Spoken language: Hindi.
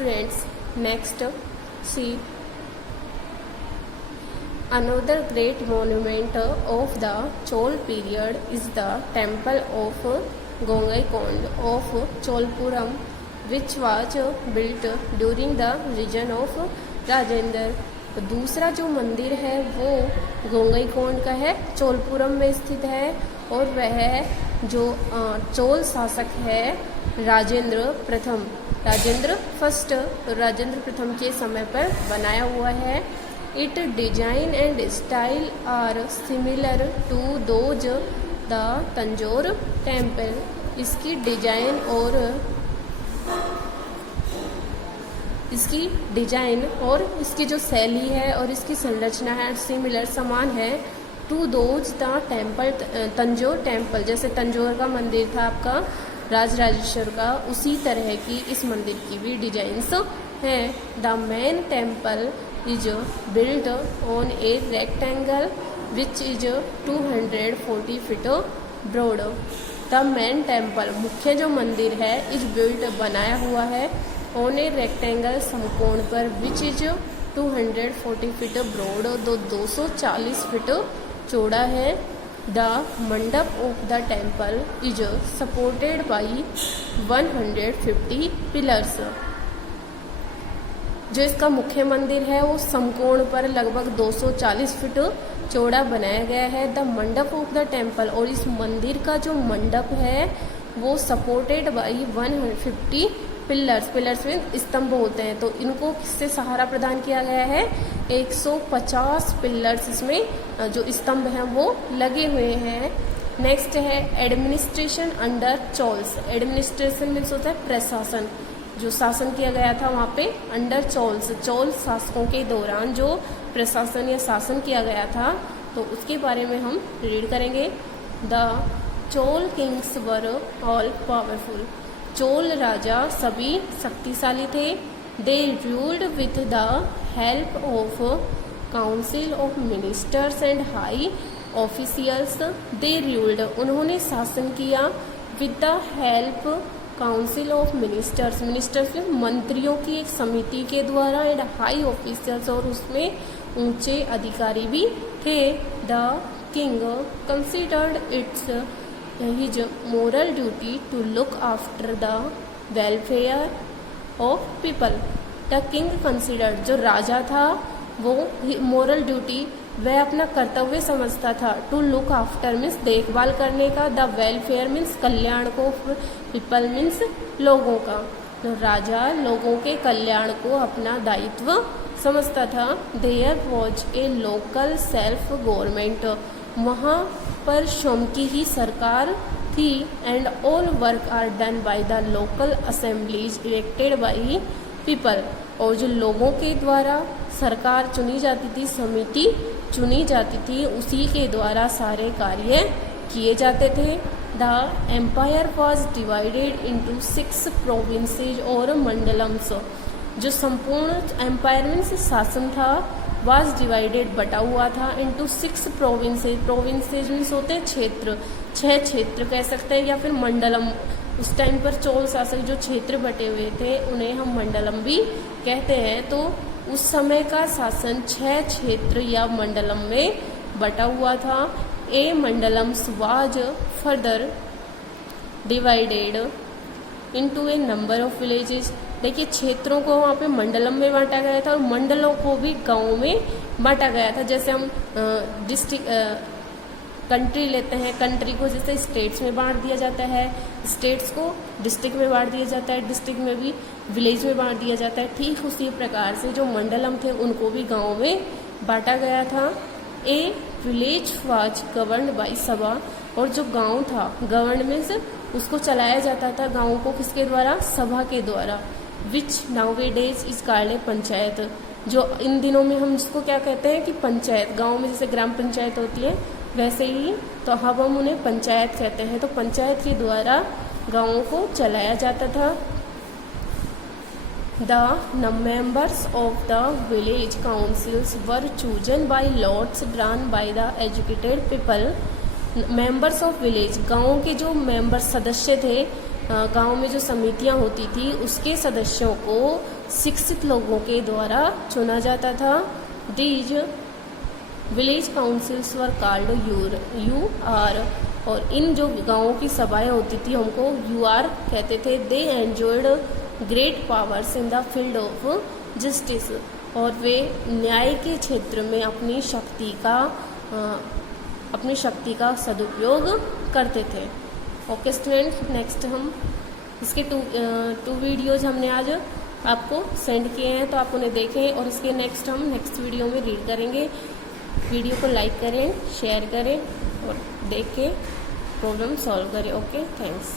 Students, next see another great monument of the Chol period is the temple of Gongaikonda of Cholpuram, which was built during the reign of Rajendra. तो दूसरा जो मंदिर है वो गोंगईकोंड का है, चोलपुरम में स्थित है और वह जो चोल शासक है राजेंद्र प्रथम के समय पर बनाया हुआ है। It design and style are similar to those the Tanjore temple. इसकी डिजाइन और इसकी जो शैली है और इसकी संरचना है सिमिलर समान है to those the temple Tanjore temple. जैसे तंजौर का मंदिर था आपका राजराजेश्वर का, उसी तरह की इस मंदिर की भी डिजाइन्स हैं। The main temple is built on a rectangle which is 240 feet broad. The main temple मुख्य जो मंदिर है इज बिल्ट बनाया हुआ है ऑन ए रेक्टेंगल समकोण पर which is 240 feet broad, 240 feet चौड़ा है। The mandap of the temple is supported by 150 pillars. जो इसका मुख्य मंदिर है वो समकोण पर लगभग 240 फीट चौड़ा बनाया गया है। The mandap of the temple, और इस मंदिर का जो मंडप है वो सपोर्टेड बाई 150 पिलर्स में स्तंभ होते हैं। तो इनको किससे सहारा प्रदान किया गया है? 150 पिलर्स इसमें जो स्तंभ हैं वो लगे हुए हैं। नेक्स्ट है एडमिनिस्ट्रेशन अंडर चोल्स। एडमिनिस्ट्रेशन मीन्स होता है प्रशासन, जो शासन किया गया था वहाँ पे अंडर चोल शासकों के दौरान जो प्रशासन या शासन किया गया था, तो उसके बारे में हम रीड करेंगे। The Chola kings were all powerful. Chola राजा सभी शक्तिशाली थे। They ruled with the help of council of ministers and high officials. They ruled, उन्होंने शासन किया, with the help council of ministers में मंत्रियों की एक समिति के द्वारा, एंड हाई ऑफिशियल्स, और उसमें ऊंचे अधिकारी भी थे। The king considered its his moral duty to look after the welfare of people. The king considered, जो राजा था वो मोरल ड्यूटी वह अपना कर्तव्य समझता था। टू लुक आफ्टर मीन्स देखभाल करने का, द वेलफेयर मीन्स कल्याण को, पीपल मीन्स लोगों का। तो राजा लोगों के कल्याण को अपना दायित्व समझता था। There was a local self government, वहाँ पर स्वयं की ही सरकार थी। And all work are done by the local assemblies elected by people, और जो लोगों के द्वारा सरकार चुनी जाती थी, समिति चुनी जाती थी, उसी के द्वारा सारे कार्य किए जाते थे। The empire was divided into 6 provinces और मंडलम्स। जो संपूर्ण एम्पायर मीन्स शासन था वॉज डिवाइडेड बटा हुआ था इंटू 6 प्रोविंसेज मीन्स होते हैं क्षेत्र, 6 क्षेत्र कह सकते हैं, या फिर मंडलम। उस टाइम पर चोल शासक जो क्षेत्र बटे हुए थे उन्हें हम मंडलम भी कहते हैं। तो उस समय का शासन 6 क्षेत्र या मंडलम में बटा हुआ था। A mandalams was further divided into a number of villages. देखिए क्षेत्रों को वहाँ पे मंडलम में बांटा गया था और मंडलों को भी गाँव में बांटा गया था। जैसे हम डिस्ट्रिक्ट कंट्री लेते हैं, कंट्री को जैसे स्टेट्स में बांट दिया जाता है, स्टेट्स को डिस्ट्रिक्ट में बांट दिया जाता है, डिस्ट्रिक्ट में भी विलेज में बांट दिया जाता है। ठीक उसी प्रकार से जो मंडलम थे उनको भी गाँव में बांटा गया था। ए विलेज वाज गवर्नड बाई सभा, और जो गांव था गवर्न मीन्स उसको चलाया जाता था गाँव को किसके द्वारा? सभा के द्वारा। Which nowadays is called a panchayat, जो इन दिनों में हम जिसको क्या कहते हैं कि पंचायत, गांव में जैसे ग्राम पंचायत होती है वैसे ही तो अब हम उन्हें पंचायत कहते हैं। तो पंचायत के द्वारा गाँवों को चलाया जाता था। The members of the village councils were chosen by lots drawn by the educated people. Members of village, गाँव के जो मेंबर सदस्य थे गांव में जो समितियां होती थी उसके सदस्यों को शिक्षित लोगों के द्वारा चुना जाता था। These village councils were called UR, और इन जो गाँवों की सभाएं होती थी हमको UR कहते थे। They enjoyed great powers in the field of justice, और वे न्याय के क्षेत्र में अपनी शक्ति का सदुपयोग करते थे। ओके स्टूडेंट, नेक्स्ट हम इसके टू वीडियोज हमने आज आपको सेंड किए हैं, तो आप उन्हें देखें और इसके हम नेक्स्ट वीडियो में रीड करेंगे। वीडियो को लाइक करें, शेयर करें और देख के प्रॉब्लम सॉल्व करें। Okay, thanks.